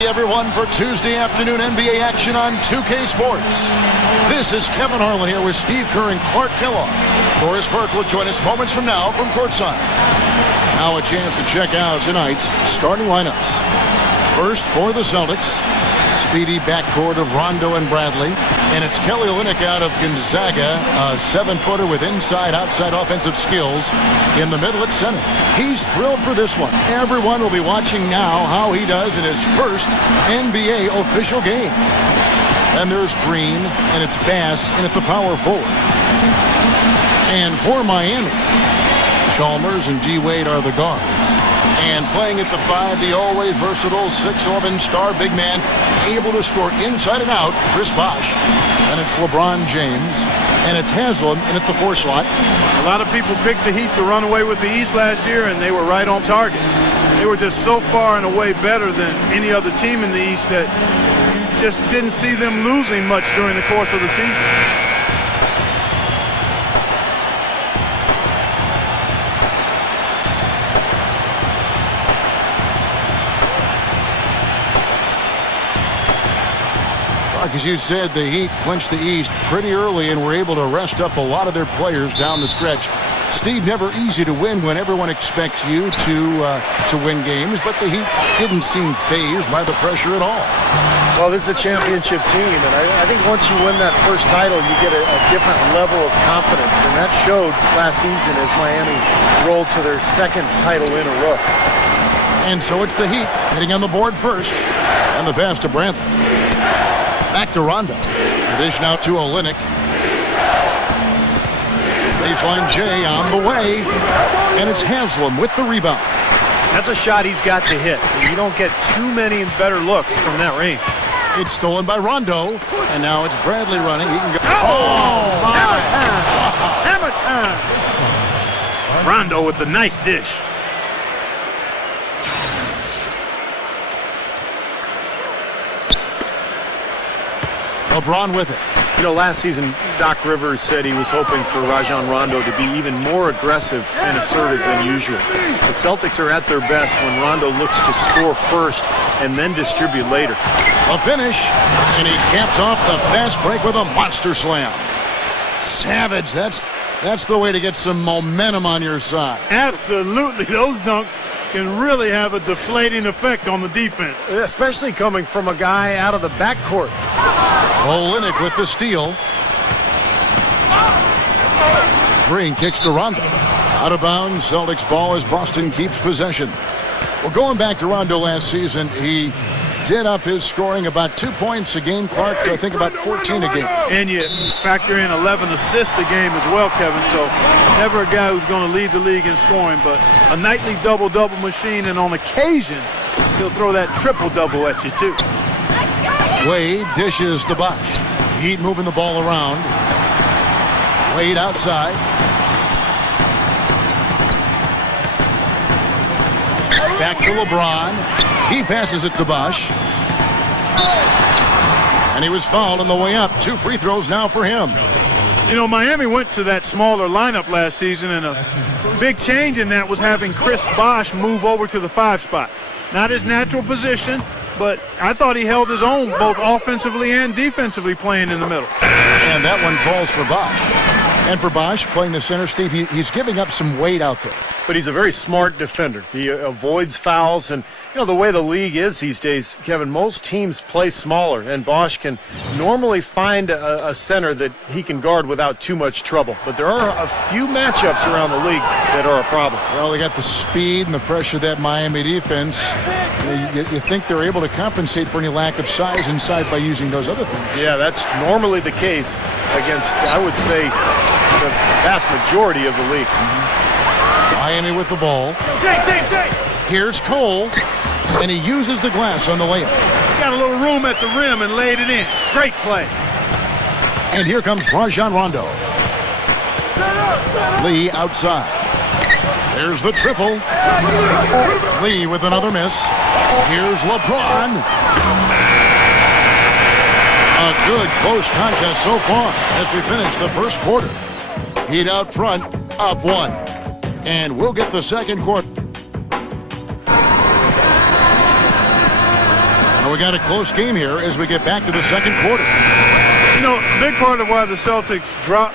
Everyone for Tuesday afternoon NBA action on 2K Sports. This is Kevin Harlan here with Steve Kerr and Clark Kellogg. Doris Burke will join us moments from now from courtside. Now a chance to check out tonight's starting lineups. First for the Celtics, speedy backcourt of Rondo and Bradley. And it's Kelly Olynyk out of Gonzaga, a 7-footer with inside-outside offensive skills. In the middle at center. He's thrilled for this one. Everyone will be watching now how he does in his first NBA official game. And there's Green, and it's Bass in at the power forward. And for Miami, Chalmers and D. Wade are the guards. And playing at the 5, the always versatile 6'11" star big man, able to score inside and out, Chris Bosh. And it's LeBron James. And it's Haslam in at the 4 slot. A lot of people picked the Heat to run away with the East last year, and they were right on target. They were just so far and away better than any other team in the East that you just didn't see them losing much during the course of the season. As you said, the Heat clinched the East pretty early and were able to rest up a lot of their players down the stretch. Steve, never easy to win when everyone expects you to win games, but the Heat didn't seem fazed by the pressure at all. Well, this is a championship team, and I think once you win that first title, you get a different level of confidence, and that showed last season as Miami rolled to their second title in a row. And so it's the Heat hitting on the board first, and the pass to Bradley. Back to Rondo. The dish now to Olynyk. Baseline J on the way. And it's Haslam with the rebound. That's a shot he's got to hit. You don't get too many better looks from that range. It's stolen by Rondo. And now it's Bradley running. He can go. Oh, hammer time! Hammer time! Rondo with the nice dish. LeBron with it. You know, last season, Doc Rivers said he was hoping for Rajon Rondo to be even more aggressive and assertive than usual. The Celtics are at their best when Rondo looks to score first and then distribute later. A finish, and he caps off the fast break with a monster slam. Savage, that's the way to get some momentum on your side. Absolutely, those dunks can really have a deflating effect on the defense. Especially coming from a guy out of the backcourt. Olynyk with the steal. Green kicks to Rondo. Out of bounds, Celtics ball as Boston keeps possession. Well, going back to Rondo last season, he did up his scoring about 2 points a game, Clark, I think about 14 a game. And you factor in 11 assists a game as well, Kevin, so never a guy who's going to lead the league in scoring, but a nightly double-double machine, and on occasion, he'll throw that triple-double at you, too. Wade dishes to Bosh. Heat moving the ball around. Wade outside. Back to LeBron. He passes it to Bosh. And he was fouled on the way up. 2 free throws now for him. You know, Miami went to that smaller lineup last season, and a big change in that was having Chris Bosh move over to the 5 spot. Not his natural position, but I thought he held his own both offensively and defensively playing in the middle. And that one falls for Bosh. And for Bosh, playing the center, Steve, he's giving up some weight out there. But he's a very smart defender. He avoids fouls, and you know the way the league is these days, Kevin, most teams play smaller, and Bosh can normally find a center that he can guard without too much trouble. But there are a few matchups around the league that are a problem. Well, they got the speed and the pressure of that Miami defense. You think they're able to compensate for any lack of size inside by using those other things. Yeah, that's normally the case against, I would say, the vast majority of the league. Miami with the ball. Here's Cole, and he uses the glass on the layup. Got a little room at the rim and laid it in. Great play. And here comes Rajon Rondo. Lee outside. There's the triple. Lee with another miss. Here's LeBron. A good close contest so far as we finish the first quarter. Heat out front, up 1. And we'll get the second quarter. we got a close game here as we get back to the second quarter. You know, a big part of why the Celtics dropped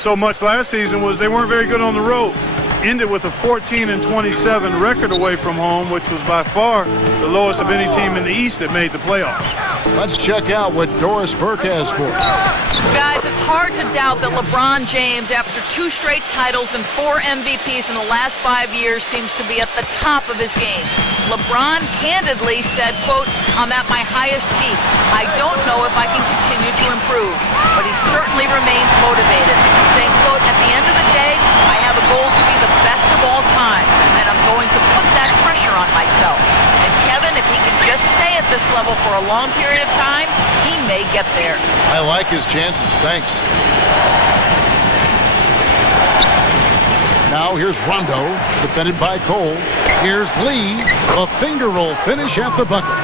so much last season was they weren't very good on the road. Ended with a 14-27 record away from home, which was by far the lowest of any team in the East that made the playoffs. Let's check out what Doris Burke has for us. Guys, it's hard to doubt that LeBron James, after 2 straight titles and 4 MVPs in the last 5 years, seems to be at the top of his game. LeBron candidly said, quote, "I'm at my highest peak. I don't know if I can continue to improve," but he certainly remains motivated, saying, quote, "At the end of the day, I have a goal to be the best of all time, and I'm going to put that pressure on myself." And Kevin, if he can just stay at this level for a long period of time, he may get there. I like his chances. Thanks. Now here's Rondo, defended by Cole. Here's Lee, a finger roll finish at the bucket.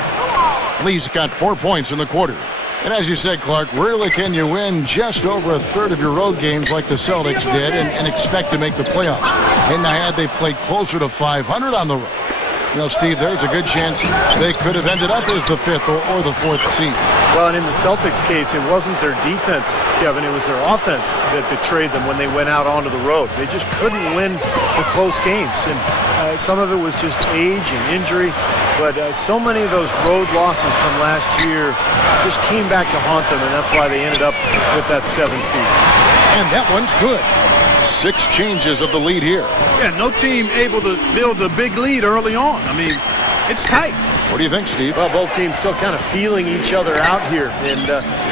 Lee's got 4 points in the quarter. And as you said, Clark, rarely can you win just over a third of your road games like the Celtics did and expect to make the playoffs. And had they played closer to 500 on the road, you know, Steve, there's a good chance they could have ended up as the 5th or the 4th seed. Well, and in the Celtics case, it wasn't their defense, Kevin. It was their offense that betrayed them when they went out onto the road. They just couldn't win the close games. And some of it was just age and injury. But so many of those road losses from last year just came back to haunt them, and that's why they ended up with that 7th seed. And that one's good. 6 changes of the lead here. Yeah, no team able to build a big lead early on. I mean, it's tight. What do you think, Steve? Well, both teams still kind of feeling each other out here, and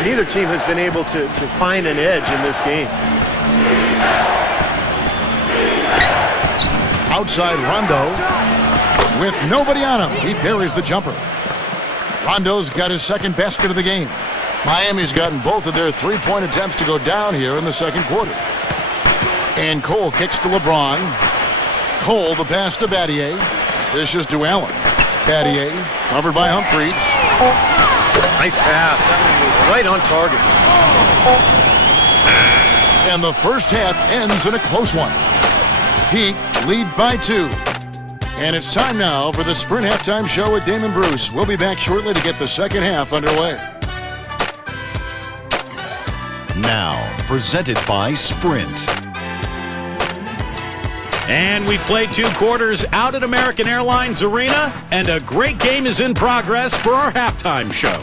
neither team has been able to find an edge in this game. Outside Rondo with nobody on him. He parries the jumper. Rondo's got his second basket of the game. Miami's gotten both of their 3-point attempts to go down here in the second quarter. And Cole kicks to LeBron. Cole, the pass to Battier. This is Allen. Battier, covered by Humphries. Nice pass. That one was right on target. And the first half ends in a close one. Heat lead by 2. And it's time now for the Sprint Halftime Show with Damon Bruce. We'll be back shortly to get the second half underway. Now, presented by Sprint. And we played 2 quarters out at American Airlines Arena, and a great game is in progress for our halftime show.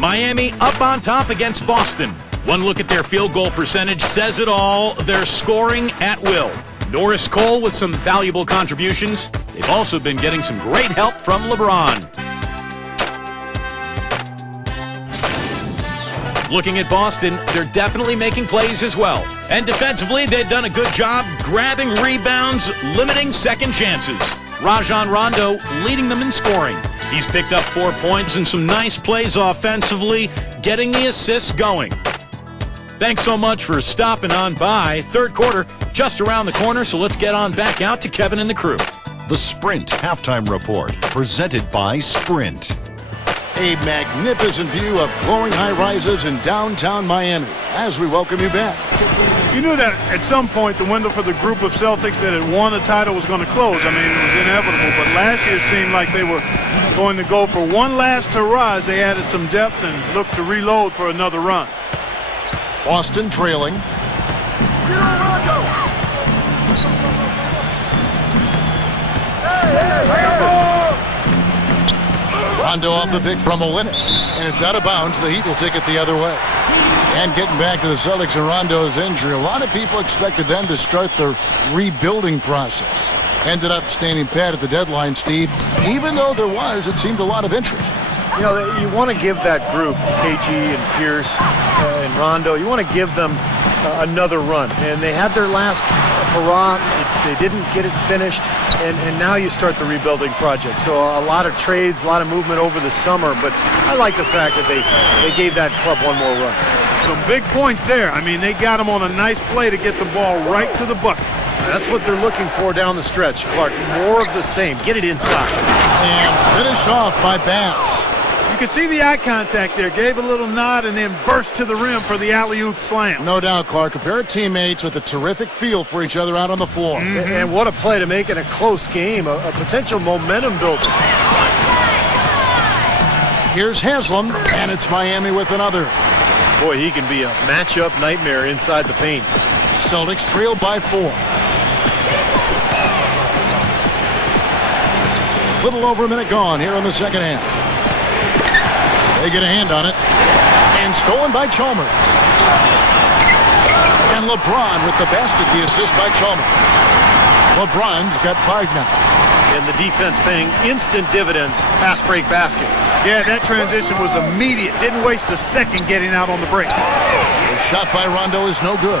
Miami up on top against Boston. One look at their field goal percentage says it all. They're scoring at will. Norris Cole with some valuable contributions. They've also been getting some great help from LeBron. Looking at Boston, they're definitely making plays as well. And defensively, they've done a good job grabbing rebounds, limiting second chances. Rajon Rondo leading them in scoring. He's picked up 4 points and some nice plays offensively, getting the assists going. Thanks so much for stopping on by. Third quarter just around the corner, so let's get on back out to Kevin and the crew. The Sprint Halftime Report, presented by Sprint. A magnificent view of glowing high-rises in downtown Miami as we welcome you back. You knew that at some point the window for the group of Celtics that had won a title was going to close. I mean, it was inevitable. But last year it seemed like they were going to go for one last hurrah as they added some depth and looked to reload for another run. Boston trailing. Rondo off the pick from Olynyk, and it's out of bounds. The Heat will take it the other way. And getting back to the Celtics and Rondo's injury, a lot of people expected them to start the rebuilding process. Ended up standing pat at the deadline, Steve. Even though there was, it seemed, a lot of interest. You know, you want to give that group, KG and Pierce and Rondo, you want to give them another run. And they had their last hurrah. They didn't get it finished. And now you start the rebuilding project. So a lot of trades, a lot of movement over the summer. But I like the fact that they gave that club one more run. Some big points there. I mean, they got them on a nice play to get the ball right to the bucket. That's what they're looking for down the stretch, Clark. More of the same. Get it inside. And finished off by Bass. You could see the eye contact there. Gave a little nod and then burst to the rim for the alley-oop slam. No doubt, Clark. A pair of teammates with a terrific feel for each other out on the floor. And what a play to make in a close game, a potential momentum builder. Here's Haslam, and it's Miami with another. Boy, he can be a matchup nightmare inside the paint. Celtics trail by 4. Little over a minute gone here in the second half. They get a hand on it. And stolen by Chalmers. And LeBron with the basket, the assist by Chalmers. LeBron's got 5 now. And the defense paying instant dividends. Fast break basket. Yeah, that transition was immediate. Didn't waste a second getting out on the break. The shot by Rondo is no good.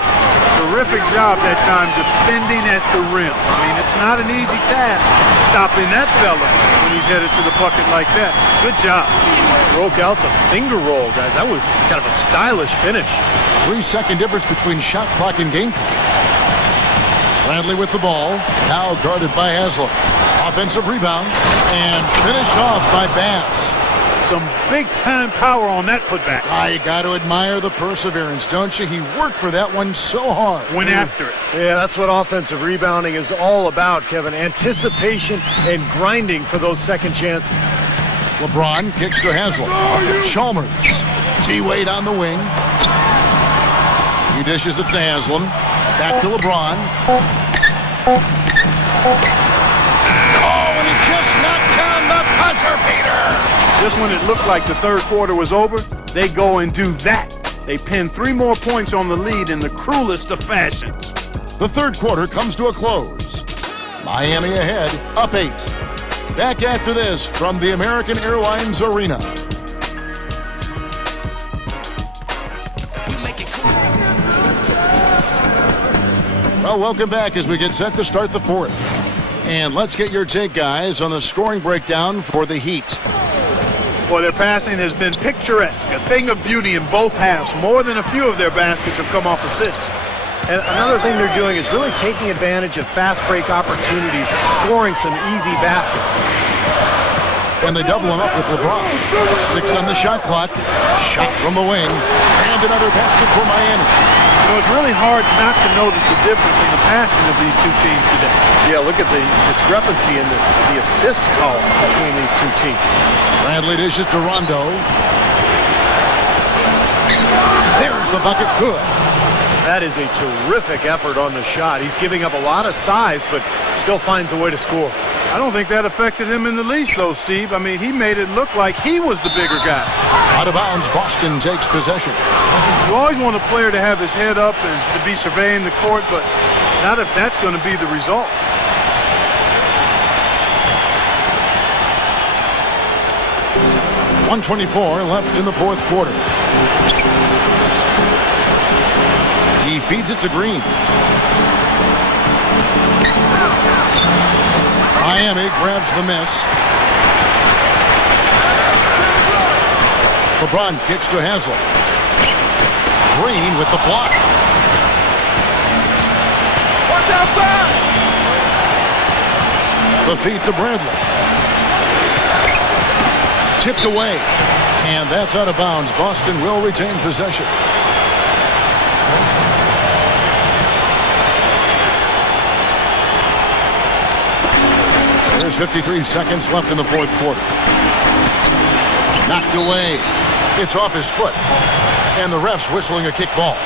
Terrific job that time defending at the rim. I mean, it's not an easy task stopping that fella when he's headed to the bucket like that. Good job. Broke out the finger roll, guys. That was kind of a stylish finish. 3-second difference between shot clock and game clock. Bradley with the ball. Now guarded by Haslam. Offensive rebound. And finished off by Bass. Some big-time power on that putback. You got to admire the perseverance, don't you? He worked for that one so hard. Went after it. Yeah, that's what offensive rebounding is all about, Kevin. Anticipation and grinding for those second chances. LeBron kicks to Haslam. Chalmers. T-Wade on the wing. He dishes it to Haslam. Back to LeBron. Oh, and he just knocked down the buzzer beater. Just when it looked like the third quarter was over, they go and do that. They pin 3 more points on the lead in the cruelest of fashions. The third quarter comes to a close. Miami ahead, up 8. Back after this from the American Airlines Arena. Well, welcome back as we get set to start the fourth. And let's get your take, guys, on the scoring breakdown for the Heat. Boy, their passing has been picturesque, a thing of beauty in both halves. More than a few of their baskets have come off assists. And another thing they're doing is really taking advantage of fast break opportunities, scoring some easy baskets. And they double him up with LeBron. 6 on the shot clock. Shot from the wing. And another basket for Miami. You know, it's really hard not to notice the difference in the passing of these two teams today. Yeah, look at the discrepancy in the assist column between these two teams. Bradley dishes to Rondo. There's the bucket. Good. That is a terrific effort on the shot. He's giving up a lot of size, but still finds a way to score. I don't think that affected him in the least, though, Steve. I mean, he made it look like he was the bigger guy. Out of bounds, Boston takes possession. You always want a player to have his head up and to be surveying the court, but not if that's going to be the result. .124 left in the fourth quarter. He feeds it to Green. Miami grabs the miss. LeBron kicks to Haslam. Green with the block. Watch outside! The feed to Bradley. Tipped away. And that's out of bounds. Boston will retain possession. There's 53 seconds left in the fourth quarter. Knocked away. It's off his foot. And the ref's whistling a kick ball.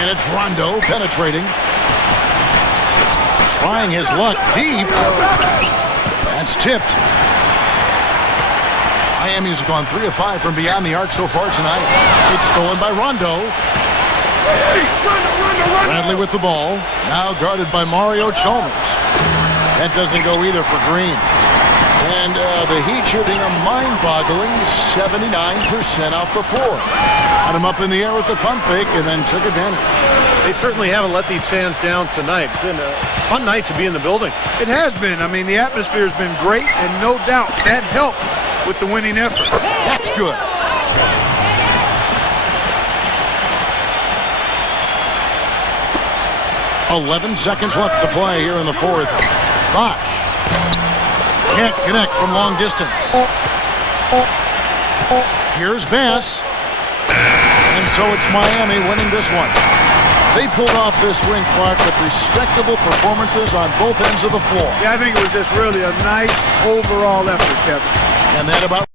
And it's Rondo penetrating. Trying his luck deep. That's tipped. Miami's gone 3 of 5 from beyond the arc so far tonight. It's stolen by Rondo. Bradley with the ball. Now guarded by Mario Chalmers. That doesn't go either for Green. And the Heat shooting a mind-boggling 79% off the floor. Got him up in the air with the pump fake and then took advantage. They certainly haven't let these fans down tonight. It's been a fun night to be in the building. It has been. I mean, the atmosphere has been great, and no doubt that helped with the winning effort. That's good. .11 seconds left to play here in the fourth. Bosh can't connect from long distance. Here's Bass. And so it's Miami winning this one. They pulled off this win, Clark, with respectable performances on both ends of the floor. Yeah, I think it was just really a nice overall effort, Kevin. And then about